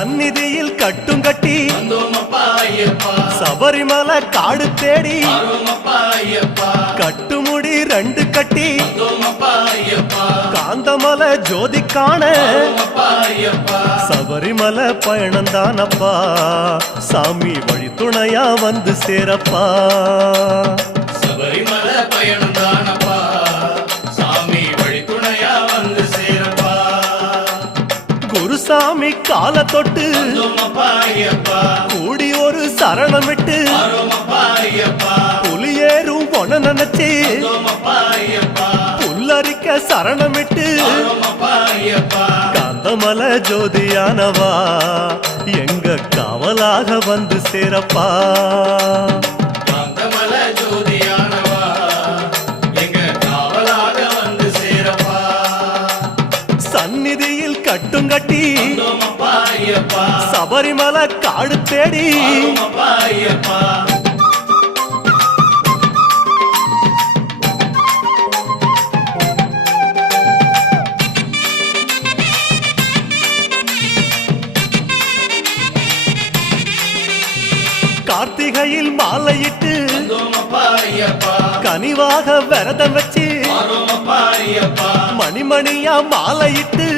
சந்நிதியில் கட்டும் கட்டி சபரிமலை காடு தேடி கட்டுமுடி 2 கட்டி காந்தமலை ஜோதி காண சபரிமலை பயணந்தானப்பா சாமி வழி துணையா வந்து சேரப்பா சபரிமலை பயணந்தானப்பா சாமி வழி துணையா வந்து சேரப்பா குருசாமி கால தொட்டு கூடி ஒரு சரணமிட்டு புலியேறும் பொன நினைச்சு புல்லரிக்க சரணமிட்டு காந்தமலை ஜோதியானவா எங்க காவலாக வந்து சேரப்பா காந்தமலை ஜோதியானவா எங்க காவலாக வந்து சேரப்பா சந்நிதியில் கட்டும் கட்டி சபரிமலை காடு தேடி கார்த்திகையில் மாலையிட்டு கனிவாக விரதம் வச்சு மணிமணியா மாலையிட்டு